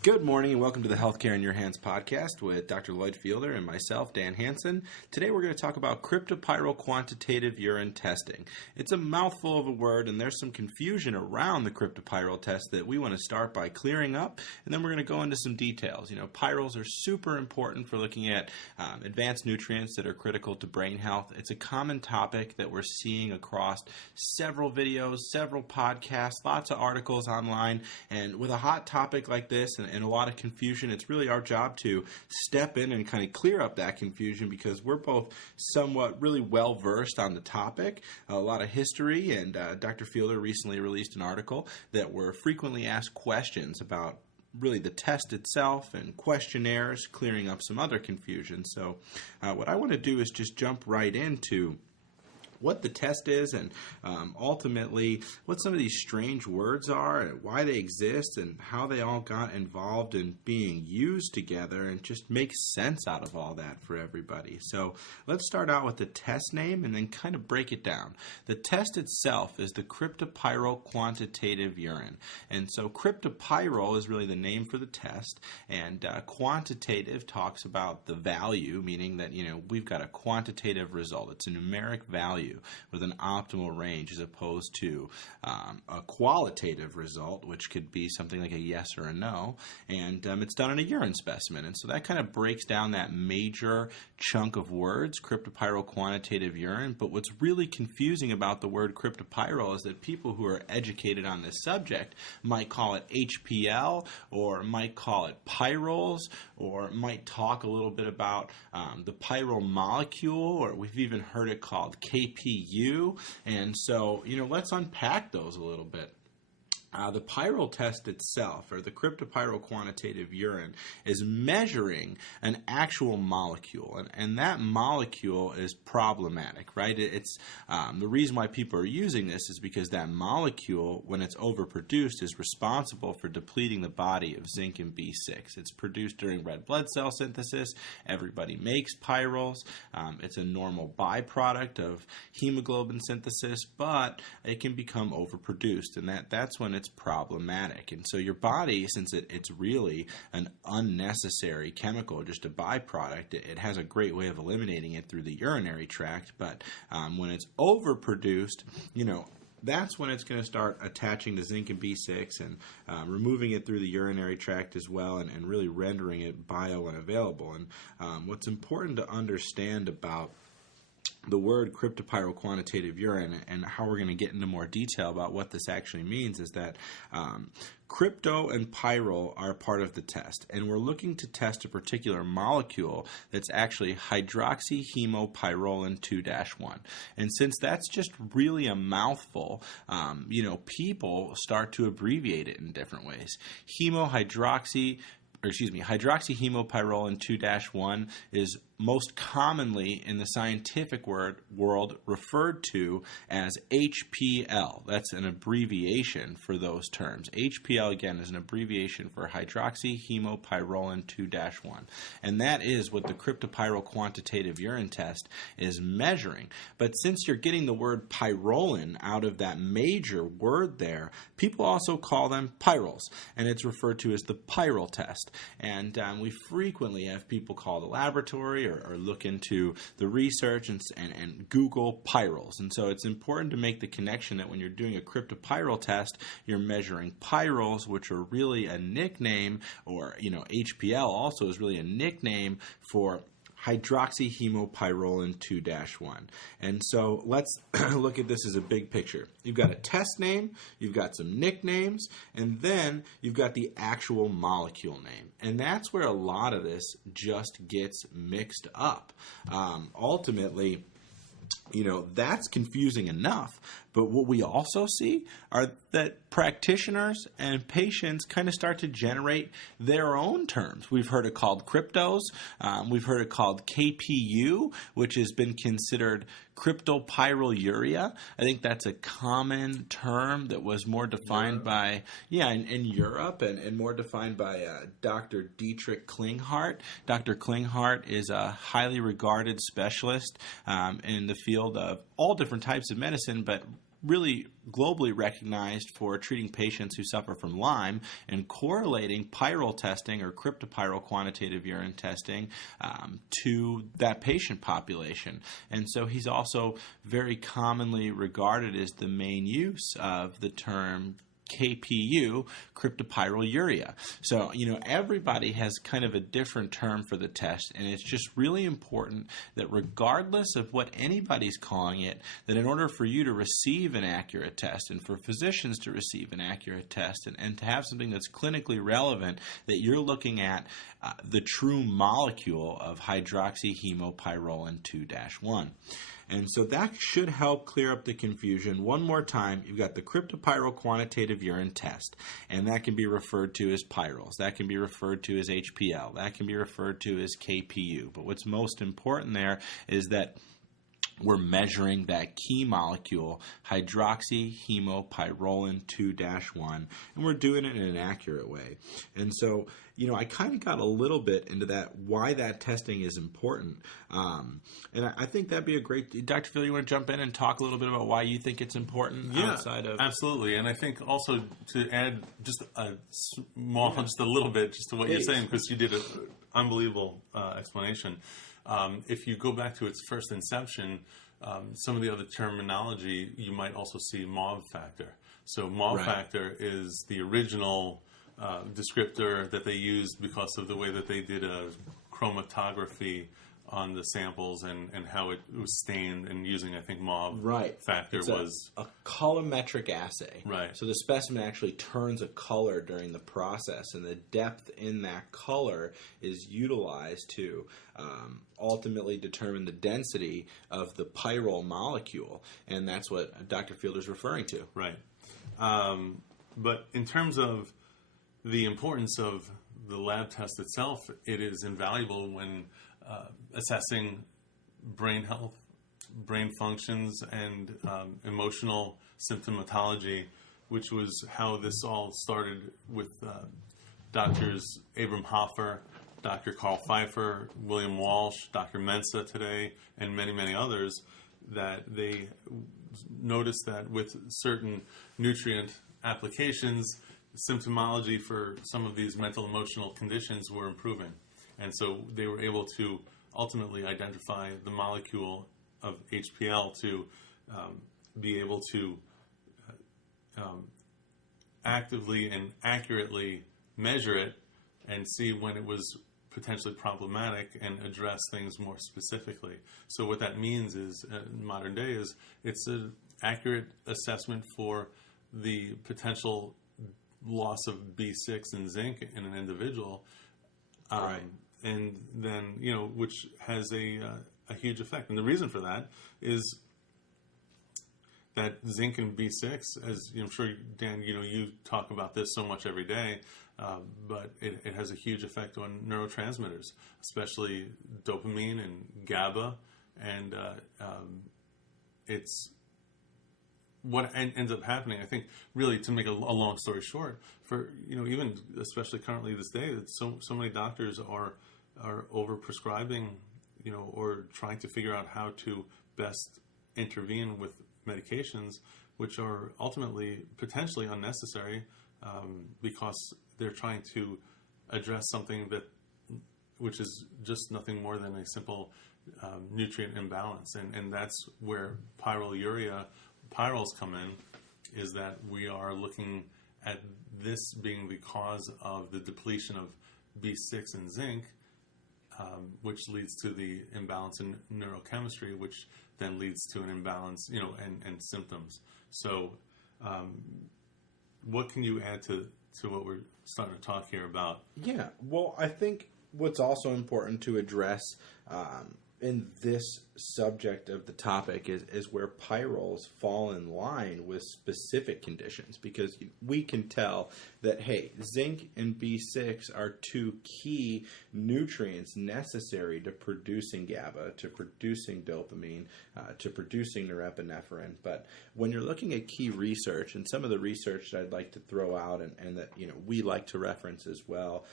Good morning and welcome to the Healthcare in Your Hands podcast with Dr. Lloyd Fielder and myself, Dan Hansen. Today we're going to talk about Kryptopyrrole Quantitative Urine Testing. It's a mouthful of a word and there's some confusion around the Kryptopyrrole test that we want to start by clearing up, and then we're going to go into some details. Pyrroles are super important for looking at advanced nutrients that are critical to brain health. It's a common topic that we're seeing across several videos, several podcasts, lots of articles online, and with a hot topic like this and a lot of confusion, it's really our job to step in and kind of clear up that confusion because we're both somewhat really well versed on the topic, a lot of history, and Dr. Fielder recently released an article that were frequently asked questions about really the test itself and questionnaires, clearing up some other confusion. So what I want to do is just jump right into what the test is and ultimately what some of these strange words are and why they exist and how they all got involved in being used together and just make sense out of all that for everybody. So let's start out with the test name and then kind of break it down. The test itself is the Kryptopyrrole Quantitative Urine. And so Kryptopyrrole is really the name for the test, and quantitative talks about the value, meaning that we've got a quantitative result. It's a numeric value with an optimal range as opposed to a qualitative result, which could be something like a yes or a no, and it's done in a urine specimen. And so that kind of breaks down that major chunk of words, Kryptopyrrole Quantitative Urine. But what's really confusing about the word Kryptopyrrole is that people who are educated on this subject might call it HPL or might call it Pyrroles or might talk a little bit about the Pyrrole molecule, or we've even heard it called KPU. And so, let's unpack those a little bit. The Pyrrole test itself, or the Kryptopyrrole Quantitative Urine, is measuring an actual molecule, and that molecule is problematic, right? It's the reason why people are using this is because that molecule, when it's overproduced, is responsible for depleting the body of zinc and B6. It's produced during red blood cell synthesis. Everybody makes pyrroles. It's a normal byproduct of hemoglobin synthesis, but it can become overproduced, and that's when it's problematic. And so your body, since it's really an unnecessary chemical, just a byproduct, it has a great way of eliminating it through the urinary tract. But when it's overproduced, that's when it's going to start attaching to zinc and B6 and removing it through the urinary tract as well, and really rendering it bio-unavailable. And what's important to understand about the word Kryptopyrrole Quantitative Urine and how we're going to get into more detail about what this actually means is that Krypto and Pyrrole are part of the test, and we're looking to test a particular molecule that's actually hydroxyhemopyrrolin 2-1. And since that's just really a mouthful, people start to abbreviate it in different ways. Hydroxyhemopyrrolin 2-1 is most commonly in the scientific world referred to as HPL. That's an abbreviation for those terms. HPL, again, is an abbreviation for hydroxyhemopyrrolin 2-1. And that is what the Kryptopyrrole Quantitative Urine Test is measuring. But since you're getting the word pyrrolin out of that major word there, people also call them pyrroles. And it's referred to as the Pyrrole test. And we frequently have people call the laboratory or look into the research and Google pyrroles. And so it's important to make the connection that when you're doing a Kryptopyrrole test, you're measuring pyrroles, which are really a nickname, or HPL also is really a nickname for hydroxyhemopyrrolin 2-1. And so let's look at this as a big picture. You've got a test name, you've got some nicknames, and then you've got the actual molecule name. And that's where a lot of this just gets mixed up. Ultimately, that's confusing enough. But what we also see are that practitioners and patients kind of start to generate their own terms. We've heard it called cryptos. We've heard it called KPU, which has been considered cryptopyrroluria. I think that's a common term that was more defined by, in Europe and more defined by Dr. Dietrich Klinghardt. Dr. Klinghardt is a highly regarded specialist in the field of all different types of medicine, but really globally recognized for treating patients who suffer from Lyme and correlating Pyrrole testing or Kryptopyrrole Quantitative Urine Testing to that patient population. And so he's also very commonly regarded as the main use of the term KPU, cryptopyrroluria. So, everybody has kind of a different term for the test, and it's just really important that regardless of what anybody's calling it, that in order for you to receive an accurate test and for physicians to receive an accurate test and to have something that's clinically relevant, that you're looking at the true molecule of hydroxyhemopyrrolin 2-1. And so that should help clear up the confusion. One more time, you've got the Kryptopyrrole Quantitative Urine Test, and that can be referred to as Pyrroles. That can be referred to as HPL. That can be referred to as KPU. But what's most important there is that we're measuring that key molecule, hydroxyhemopyrrolin 2-1, and we're doing it in an accurate way. And so, I kind of got a little bit into that, why that testing is important. And I think that'd be a great... Dr. Phil, you want to jump in and talk a little bit about why you think it's important outside of... Absolutely. And I think also to add just a little bit just to what you're saying, because you did an unbelievable explanation. If you go back to its first inception, some of the other terminology, you might also see Mauve Factor. So Mauve Factor is the original descriptor that they used because of the way that they did a chromatography on the samples and how it was stained, and using, I think, Mauve Factor was a colorimetric assay. Right. So the specimen actually turns a color during the process, and the depth in that color is utilized to ultimately determine the density of the Pyrrole molecule, and that's what Dr. Fielder's referring to. Right. But in terms of the importance of the lab test itself, it is invaluable when assessing brain health, brain functions, and emotional symptomatology, which was how this all started with Doctors Abram Hoffer, Dr. Carl Pfeiffer, William Walsh, Dr. Mensa today, and many, many others, that they noticed that with certain nutrient applications, symptomology for some of these mental emotional conditions were improving. And so they were able to ultimately identify the molecule of HPL to be able to actively and accurately measure it and see when it was potentially problematic and address things more specifically. So what that means is, in modern day, is it's an accurate assessment for the potential loss of B6 and zinc in an individual, and then, which has a huge effect. And the reason for that is that zinc and B6, as I'm sure, Dan, you talk about this so much every day, but it has a huge effect on neurotransmitters, especially dopamine and GABA, and it's what ends up happening. I think, really, to make a long story short, for even especially currently this day, that so many doctors are over prescribing, or trying to figure out how to best intervene with medications, which are ultimately potentially unnecessary, because they're trying to address something which is just nothing more than a simple nutrient imbalance, and that's where Pyrroles come in, is that we are looking at this being the cause of the depletion of B6 and zinc, which leads to the imbalance in neurochemistry, which then leads to an imbalance, and symptoms. So what can you add to what we're starting to talk here about? Yeah, well, I think what's also important to address in this subject of the topic is where Pyrroles fall in line with specific conditions, because we can tell that, hey, zinc and B6 are two key nutrients necessary to producing GABA, to producing dopamine, to producing norepinephrine. But when you're looking at key research, and some of the research that I'd like to throw out and that we like to reference as well,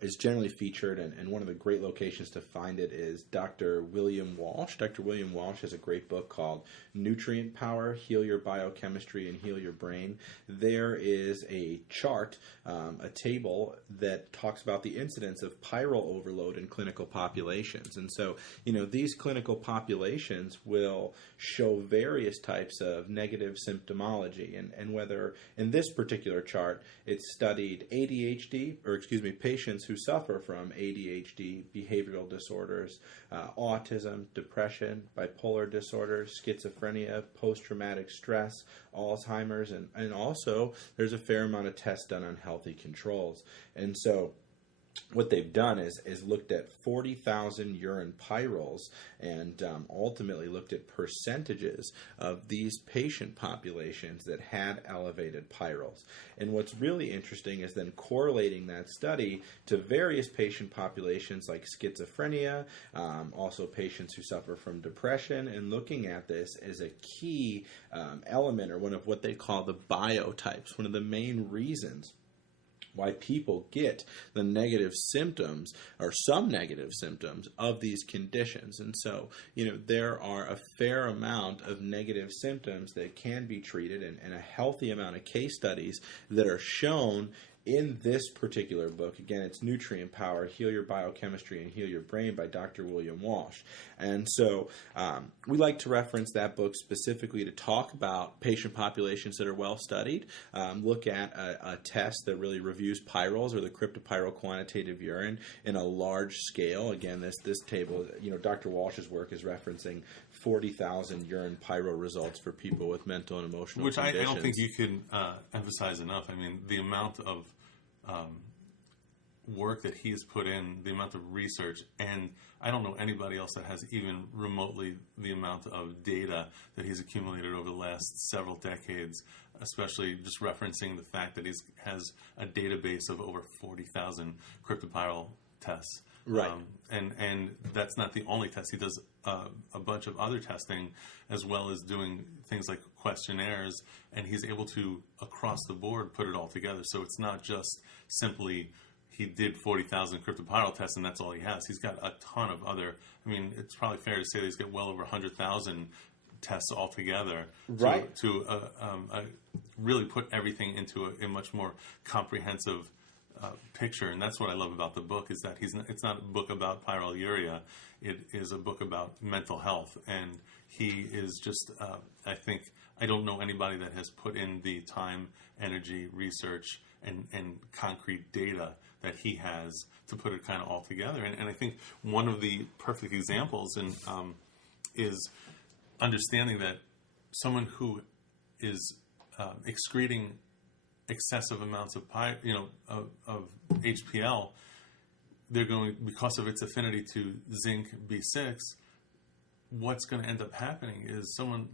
is generally featured, and one of the great locations to find it is Dr. William Walsh. Dr. William Walsh has a great book called Nutrient Power, Heal Your Biochemistry and Heal Your Brain. There is a chart, a table that talks about the incidence of pyrrole overload in clinical populations. And so, these clinical populations will show various types of negative symptomology, and whether in this particular chart it studied patients who suffer from ADHD, behavioral disorders, autism, depression, bipolar disorder, schizophrenia, post-traumatic stress, Alzheimer's, and also there's a fair amount of tests done on healthy controls. And so what they've done is looked at 40,000 urine pyrroles and ultimately looked at percentages of these patient populations that had elevated pyrroles. And what's really interesting is then correlating that study to various patient populations like schizophrenia, also patients who suffer from depression, and looking at this as a key element, or one of what they call the biotypes, one of the main reasons why people get the negative symptoms, or some negative symptoms, of these conditions. And so, there are a fair amount of negative symptoms that can be treated, and a healthy amount of case studies that are shown in this particular book. Again, it's Nutrient Power, Heal Your Biochemistry and Heal Your Brain by Dr. William Walsh. And so we like to reference that book specifically to talk about patient populations that are well studied, look at a test that really reviews pyrroles, or the Kryptopyrrole Quantitative Urine, in a large scale. Again, this table, Dr. Walsh's work is referencing 40,000 urine pyrrole results for people with mental and emotional conditions. Which I don't think you can emphasize enough. I mean, the amount of work that he's put in, the amount of research, and I don't know anybody else that has even remotely the amount of data that he's accumulated over the last several decades, especially just referencing the fact that he has a database of over 40,000 cryptopyrrole tests. Right. And that's not the only test. He does a bunch of other testing, as well as doing things like questionnaires, and he's able to, across the board, put it all together. So it's not just simply he did 40,000 cryptopyrrole tests and that's all he has. He's got a ton of other, it's probably fair to say that he's got well over 100,000 tests altogether, right, to really put everything into a much more comprehensive picture. And that's what I love about the book, is that it's not a book about pyroluria. It is a book about mental health. And he is just, I don't know anybody that has put in the time, energy, research, and concrete data that he has to put it kind of all together. And I think one of the perfect examples is understanding that someone who is excreting excessive amounts of of HPL, they're going, because of its affinity to zinc B6, what's going to end up happening is someone,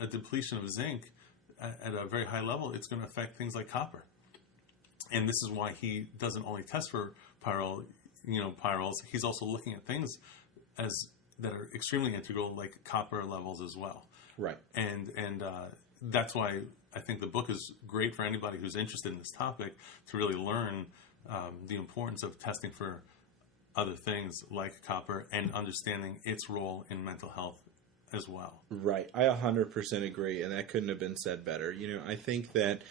a depletion of zinc at a very high level, it's going to affect things like copper. And this is why he doesn't only test for pyrroles, he's also looking at things that are extremely integral, like copper levels as well. Right. And that's why I think the book is great for anybody who's interested in this topic, to really learn the importance of testing for other things like copper and understanding its role in mental health as well. Right. I 100% agree, and that couldn't have been said better. I think that,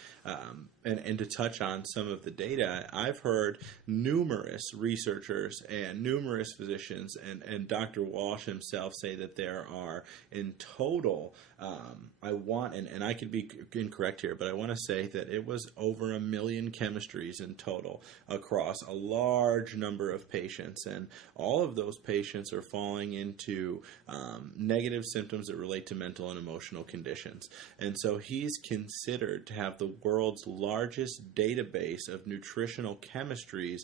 and to touch on some of the data, I've heard numerous researchers and numerous physicians and Dr. Walsh himself say that there are, in total, and I could be incorrect here, but I want to say that it was over 1 million chemistries in total across a large number of patients, and all of those patients are falling into negative symptoms that relate to mental and emotional conditions. And so he's considered to have the world's largest database of nutritional chemistries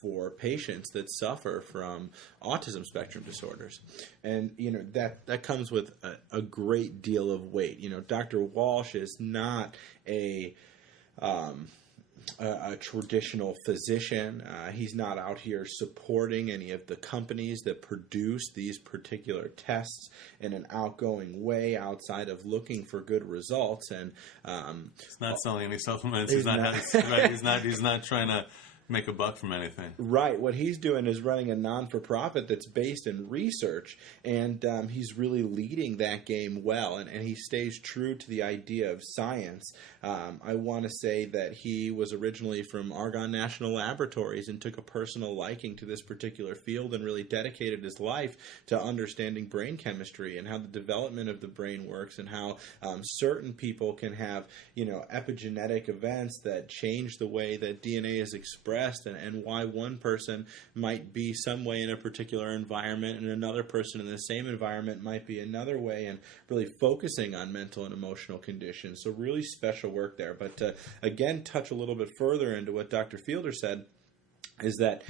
for patients that suffer from autism spectrum disorders. And, that comes with a great deal of weight. Dr. Walsh is not a traditional physician. He's not out here supporting any of the companies that produce these particular tests in an outgoing way, outside of looking for good results. And he's not selling any supplements. He's not trying to make a buck from anything. Right. What he's doing is running a non-for-profit that's based in research, and he's really leading that game well, and he stays true to the idea of science. I want to say that he was originally from Argonne National Laboratories and took a personal liking to this particular field and really dedicated his life to understanding brain chemistry and how the development of the brain works and how certain people can have, epigenetic events that change the way that DNA is expressed, and why one person might be some way in a particular environment and another person in the same environment might be another way, and really focusing on mental and emotional conditions. So really special work there. But to, again, touch a little bit further into what Dr. Fielder said, is that,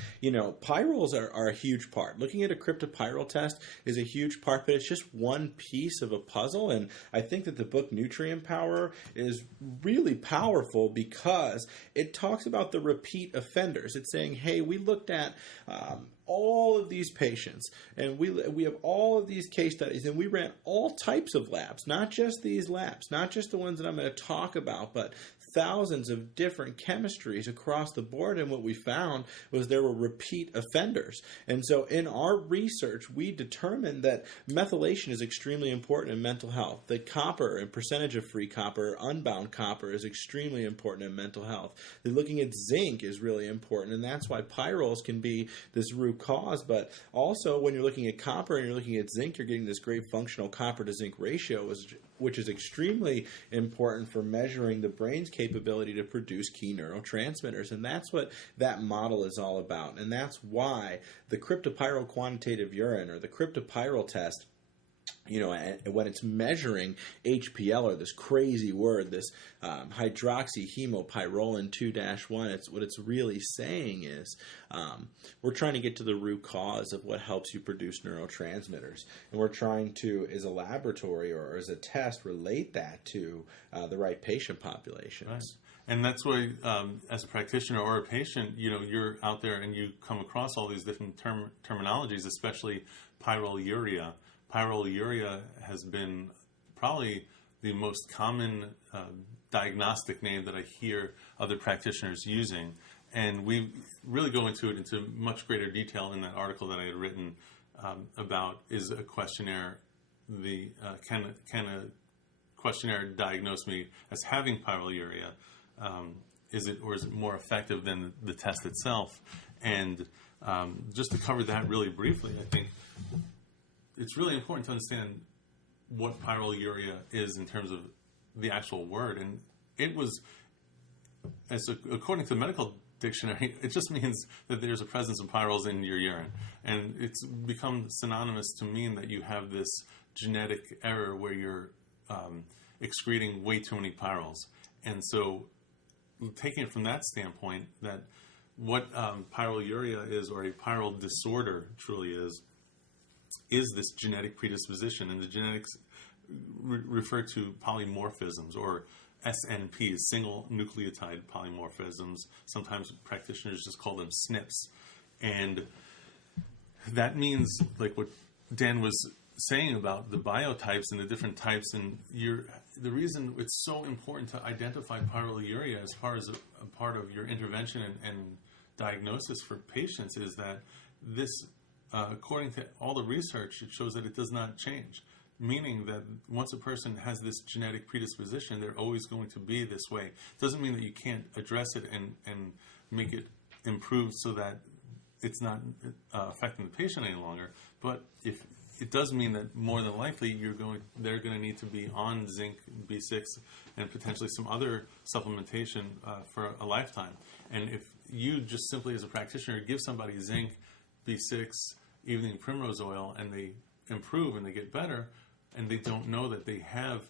pyrroles are a huge part. Looking at a Kryptopyrrole test is a huge part, but it's just one piece of a puzzle. And I think that the book Nutrient Power is really powerful because it talks about the repeat offenders. It's saying, hey, we looked at all of these patients, and we have all of these case studies, and we ran all types of labs, not just these labs, not just the ones that I'm going to talk about, but thousands of different chemistries across the board. And what we found was there were repeat offenders. And so in our research, we determined that methylation is extremely important in mental health. The copper and percentage of free copper, unbound copper, is extremely important in mental health. Looking at zinc is really important, and that's why pyrroles can be this root cause. But also, when you're looking at copper and you're looking at zinc, you're getting this great functional copper to zinc ratio, which is extremely important for measuring the brain's capability to produce key neurotransmitters. And that's what that model is all about. And that's why the Kryptopyrrole Quantitative Urine, or the Kryptopyrrole test, when it's measuring HPL, or this crazy word, this hydroxyhemopyrrolin 2-1, what it's really saying is we're trying to get to the root cause of what helps you produce neurotransmitters. And we're trying to, as a laboratory or as a test, relate that to the right patient populations. Right. And that's why, as a practitioner or a patient, you're out there and you come across all these different terminologies, especially pyroluria. Pyroluria has been probably the most common diagnostic name that I hear other practitioners using. And we really go into it into much greater detail in that article that I had written about, is a questionnaire, can a questionnaire diagnose me as having pyroluria? Is it more effective than the test itself? And just to cover that really briefly, I think it's really important to understand what pyroluria is in terms of the actual word. And it was, according to the medical dictionary, it just means that there's a presence of pyrroles in your urine. And it's become synonymous to mean that you have this genetic error where you're excreting way too many pyrroles. And so taking it from that standpoint, that what pyroluria is, or a pyrrole disorder truly is this genetic predisposition. And the genetics refer to polymorphisms, or SNPs, single nucleotide polymorphisms. Sometimes practitioners just call them SNPs. And that means, like what Dan was saying about the biotypes and the different types, and the reason it's so important to identify pyroluria as far as a part of your intervention and diagnosis for patients is that this, according to all the research, it shows that it does not change. Meaning that once a person has this genetic predisposition, they're always going to be this way. It doesn't mean that you can't address it and make it improve so that it's not affecting the patient any longer. But if it does mean that more than likely they're going to need to be on zinc, B6, and potentially some other supplementation for a lifetime. And if you just simply as a practitioner give somebody zinc, B6, evening primrose oil, and they improve and they get better, and they don't know that they have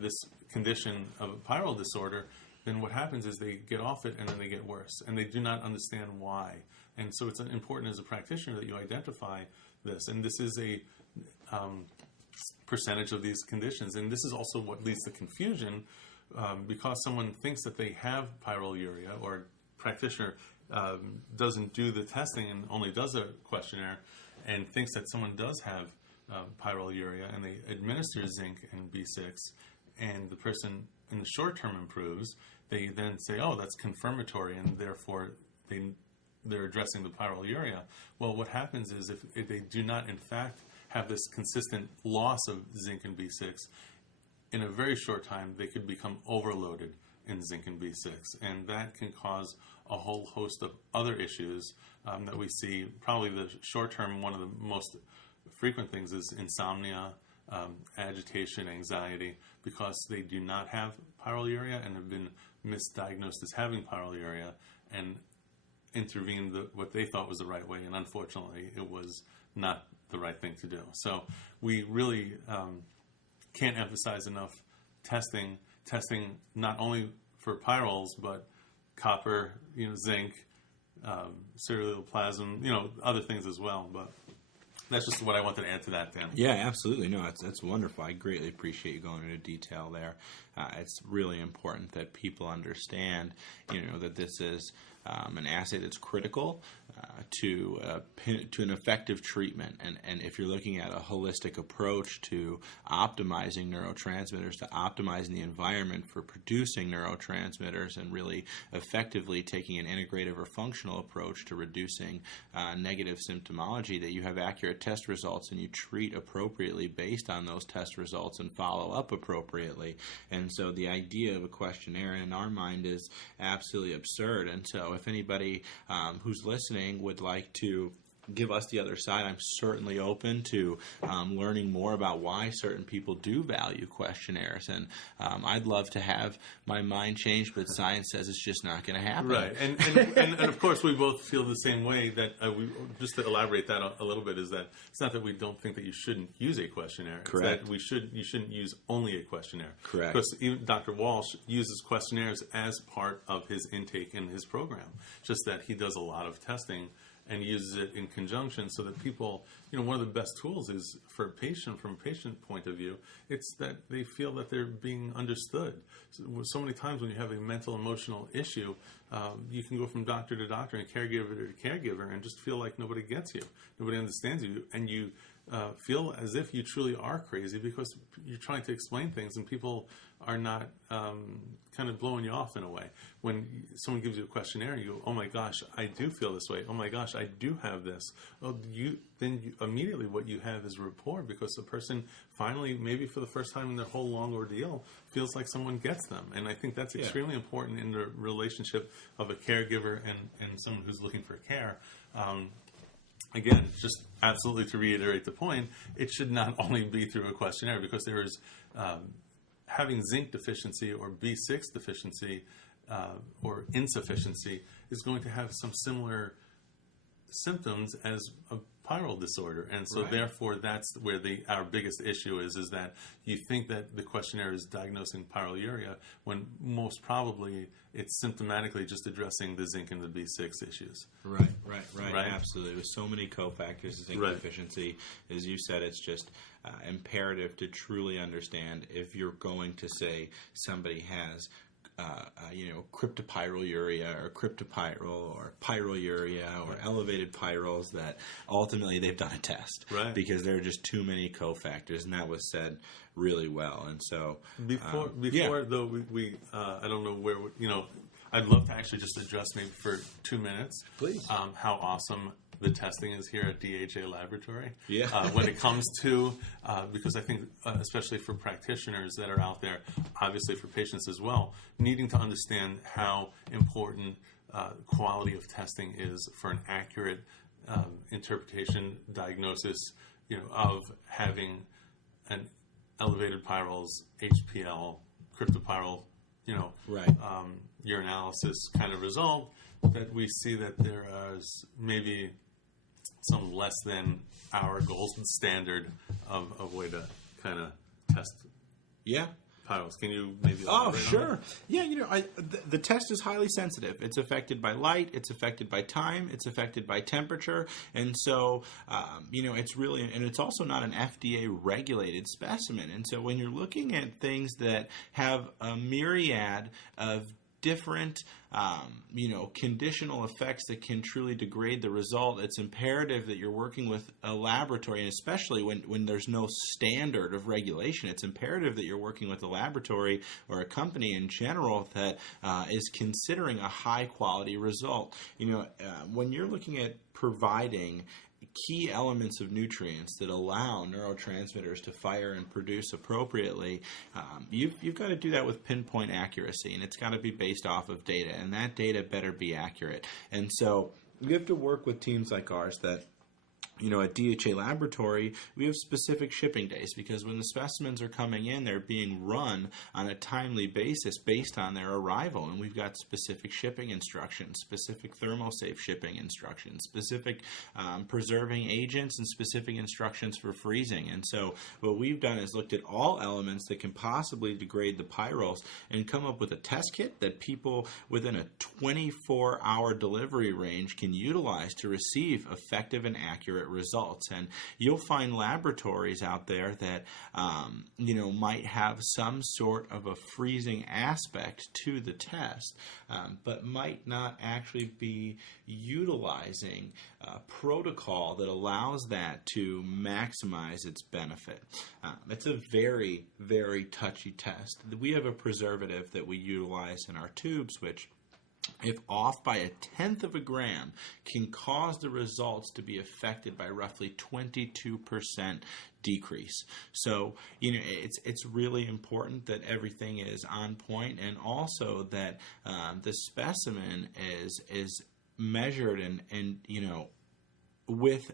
this condition of a pyrrole disorder, then what happens is they get off it and then they get worse, and they do not understand why. And so it's important as a practitioner that you identify this, and this is a percentage of these conditions. And this is also what leads to confusion, because someone thinks that they have pyroluria, or a practitioner doesn't do the testing and only does a questionnaire and thinks that someone does have pyroluria, and they administer zinc and B6, and the person in the short term improves, they then say, oh, that's confirmatory, and therefore they're addressing the pyroluria. Well, what happens is if they do not, in fact, have this consistent loss of zinc and B6, in a very short time, they could become overloaded in zinc and B6, and that can cause a whole host of other issues that we see. Probably the short term, one of the most frequent things is insomnia, agitation, anxiety, because they do not have pyroluria and have been misdiagnosed as having pyroluria and intervened what they thought was the right way, and unfortunately it was not the right thing to do. So we really can't emphasize enough testing not only for pyrroles, but copper, zinc, ceruloplasmin, other things as well. But that's just what I wanted to add to that, Dan. Yeah, absolutely. No, that's wonderful. I greatly appreciate you going into detail there. It's really important that people understand, that this is an assay that's critical to an effective treatment. And if you're looking at a holistic approach to optimizing neurotransmitters, to optimizing the environment for producing neurotransmitters, and really effectively taking an integrative or functional approach to reducing negative symptomology, that you have accurate test results and you treat appropriately based on those test results and follow up appropriately. And so the idea of a questionnaire in our mind is absolutely absurd. And so if anybody who's listening would like to give us the other side, I'm certainly open to learning more about why certain people do value questionnaires. And I'd love to have my mind changed, but science says it's just not going to happen. Right. And of course, we both feel the same way. That just to elaborate that a little bit, is that it's not that we don't think that you shouldn't use a questionnaire. Correct. It's that you shouldn't use only a questionnaire. Correct. Because even Dr. Walsh uses questionnaires as part of his intake in his program. Just that he does a lot of testing and uses it in conjunction so that people, one of the best tools is for a patient, from a patient point of view, it's that they feel that they're being understood. So many times when you have a mental, emotional issue, you can go from doctor to doctor and caregiver to caregiver and just feel like nobody gets you, nobody understands you, and you feel as if you truly are crazy because you're trying to explain things and people are not kind of blowing you off in a way. When someone gives you a questionnaire and you go, oh my gosh, I do feel this way. Oh my gosh, I do have this. Oh, immediately what you have is rapport, because the person finally, maybe for the first time in their whole long ordeal, feels like someone gets them. And I think that's extremely important in the relationship of a caregiver and someone who's looking for care. Again, just absolutely to reiterate the point, it should not only be through a questionnaire, because there is having zinc deficiency or B6 deficiency or insufficiency is going to have some similar symptoms as a pyrrole disorder. And so therefore that's where our biggest issue is that you think that the questionnaire is diagnosing pyroluria when most probably it's symptomatically just addressing the zinc and the B6 issues. Right. Absolutely. With so many cofactors of zinc deficiency, as you said, it's just imperative to truly understand if you're going to say somebody has cryptopyrroluria or cryptopyrrole or pyroluria or elevated pyrroles, that ultimately they've done a test. Right. Because there are just too many cofactors, and that was said really well. And so before though, we I don't know where, I'd love to actually just address maybe for 2 minutes, please, how awesome the testing is here at DHA Laboratory. Yeah. When it comes to, because I think especially for practitioners that are out there, obviously for patients as well, needing to understand how important quality of testing is for an accurate interpretation, diagnosis, of having an elevated pyrroles, HPL, cryptopyrrole, urinalysis kind of result, that we see that there is maybe some less than our gold standard of way to kind of test pyrroles. Can you maybe elaborate on sure. Yeah, the test is highly sensitive. It's affected by light, it's affected by time, it's affected by temperature, and so, it's really, and it's also not an FDA-regulated specimen. And so when you're looking at things that have a myriad of different, conditional effects that can truly degrade the result, it's imperative that you're working with a laboratory, and especially when there's no standard of regulation, it's imperative that you're working with a laboratory or a company in general that is considering a high-quality result. When you're looking at providing key elements of nutrients that allow neurotransmitters to fire and produce appropriately, you've got to do that with pinpoint accuracy, and it's got to be based off of data, and that data better be accurate. And so you have to work with teams like ours that, at DHA Laboratory, we have specific shipping days because when the specimens are coming in, they're being run on a timely basis based on their arrival. And we've got specific shipping instructions, specific thermosafe shipping instructions, specific preserving agents, and specific instructions for freezing. And so what we've done is looked at all elements that can possibly degrade the pyrroles and come up with a test kit that people within a 24-hour delivery range can utilize to receive effective and accurate results. And you'll find laboratories out there that might have some sort of a freezing aspect to the test, but might not actually be utilizing a protocol that allows that to maximize its benefit. It's a very, very touchy test. We have a preservative that we utilize in our tubes, which, if off by 1/10 of a gram, can cause the results to be affected by roughly 22% decrease. So, it's really important that everything is on point, and also that the specimen is measured and with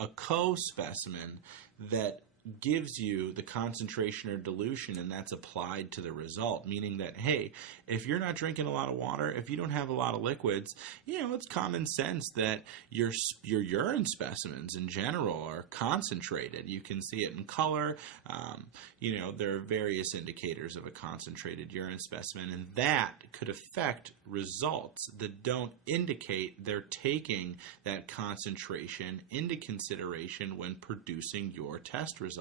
a co-specimen that gives you the concentration or dilution, and that's applied to the result, meaning that, hey, if you're not drinking a lot of water, if you don't have a lot of liquids, it's common sense that your urine specimens in general are concentrated. You can see it in color. There are various indicators of a concentrated urine specimen, and that could affect results that don't indicate they're taking that concentration into consideration when producing your test results.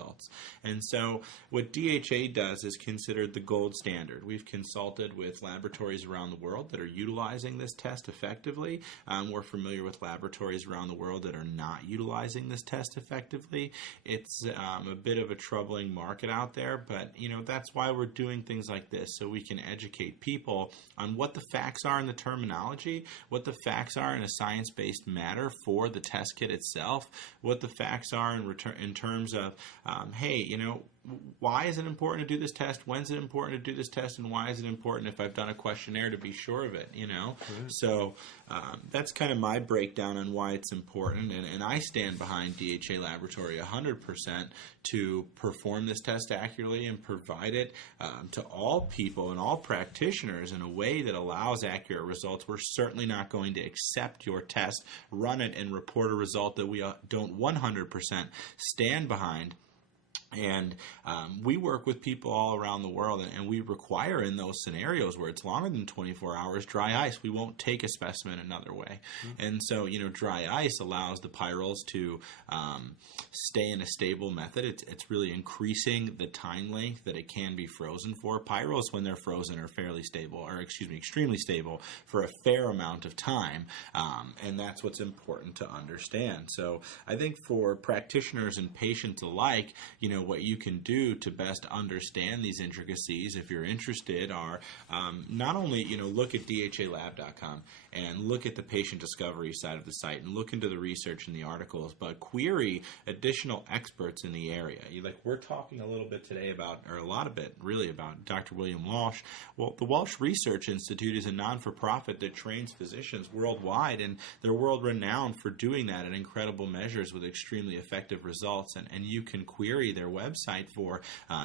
And so what DHA does is considered the gold standard. We've consulted with laboratories around the world that are utilizing this test effectively. We're familiar with laboratories around the world that are not utilizing this test effectively. It's a bit of a troubling market out there, but that's why we're doing things like this, so we can educate people on what the facts are in the terminology, what the facts are in a science-based matter for the test kit itself, what the facts are in terms of hey, why is it important to do this test? When's it important to do this test? And why is it important if I've done a questionnaire to be sure of it, Right. So that's kind of my breakdown on why it's important. And I stand behind DHA Laboratory 100% to perform this test accurately and provide it to all people and all practitioners in a way that allows accurate results. We're certainly not going to accept your test, run it, and report a result that we don't 100% stand behind. And we work with people all around the world, and we require in those scenarios where it's longer than 24 hours, dry ice. We won't take a specimen another way. Mm-hmm. And so, dry ice allows the pyrroles to stay in a stable method. It's really increasing the time length that it can be frozen for. Pyrroles, when they're frozen, are extremely stable for a fair amount of time. And that's what's important to understand. So I think for practitioners and patients alike, what you can do to best understand these intricacies, if you're interested, are not only, look at dhalab.com and look at the patient discovery side of the site and look into the research and the articles, but query additional experts in the area. We're talking a little bit today about Dr. William Walsh. Well, the Walsh Research Institute is a non-for-profit that trains physicians worldwide, and they're world-renowned for doing that in incredible measures with extremely effective results, and you can query their website for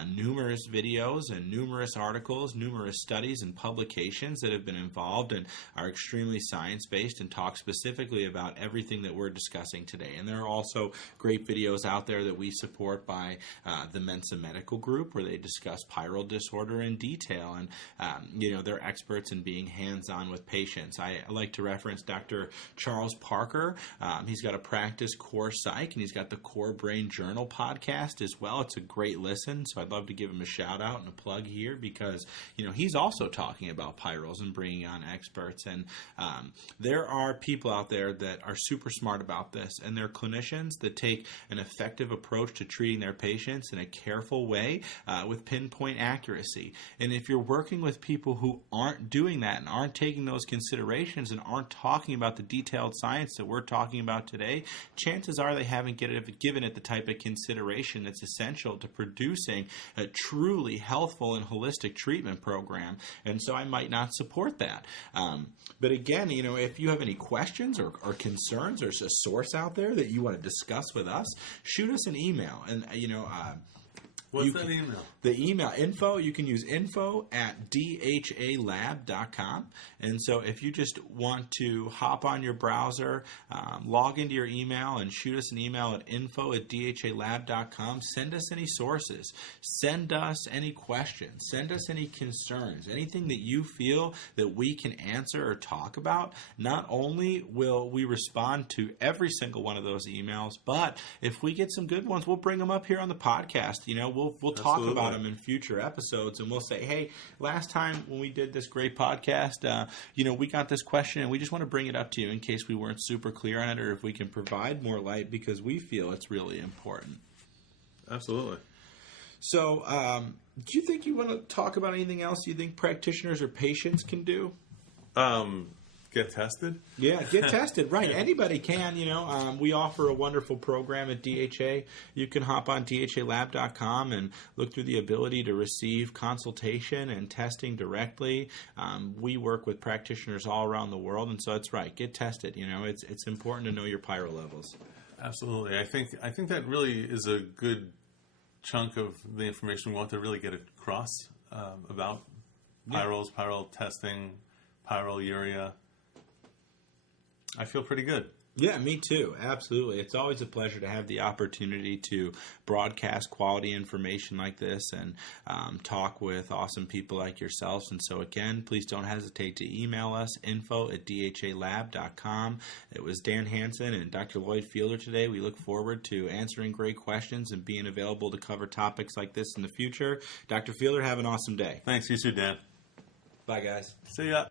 numerous videos and numerous articles, numerous studies and publications that have been involved and are extremely science-based and talk specifically about everything that we're discussing today. And there are also great videos out there that we support by the Mensa Medical Group, where they discuss Pyrrole disorder in detail, and they're experts in being hands-on with patients. I like to reference Dr. Charles Parker. He's got a Practice Core Psych, and he's got the Core Brain Journal podcast as well. It's a great listen, so I'd love to give him a shout out and a plug here, because he's also talking about Pyrroles and bringing on experts. And there are people out there that are super smart about this, and they're clinicians that take an effective approach to treating their patients in a careful way with pinpoint accuracy. And if you're working with people who aren't doing that and aren't taking those considerations and aren't talking about the detailed science that we're talking about today, chances are they haven't given it the type of consideration that's essential to producing a truly healthful and holistic treatment program. And so I might not support that. But again, if you have any questions or concerns, there's a source out there that you want to discuss with us, shoot us an email. And, what's that email? The email info, you can use info@dhalab.com. And so if you just want to hop on your browser, log into your email and shoot us an email at info@dhalab.com, send us any sources, send us any questions, send us any concerns, anything that you feel that we can answer or talk about. Not only will we respond to every single one of those emails, but if we get some good ones, we'll bring them up here on the podcast. We'll talk about them in future episodes, and we'll say, hey, last time when we did this great podcast, we got this question, and we just want to bring it up to you in case we weren't super clear on it, or if we can provide more light, because we feel it's really important. Absolutely. So, do you think you want to talk about anything else you think practitioners or patients can do? Get tested? Yeah, get tested. Right. Anybody can, we offer a wonderful program at DHA. You can hop on dhalab.com and look through the ability to receive consultation and testing directly. We work with practitioners all around the world, and so it's right. Get tested. It's important to know your Pyrrole levels. Absolutely. I think that really is a good chunk of the information we want to really get across about Pyrroles, Pyrrole testing, pyroluria. I feel pretty good. Yeah, me too. Absolutely. It's always a pleasure to have the opportunity to broadcast quality information like this and talk with awesome people like yourselves. And so, again, please don't hesitate to email us, info@dhalab.com. It was Dan Hansen and Dr. Lloyd Fielder today. We look forward to answering great questions and being available to cover topics like this in the future. Dr. Fielder, have an awesome day. Thanks. You too, Dan. Bye, guys. See ya.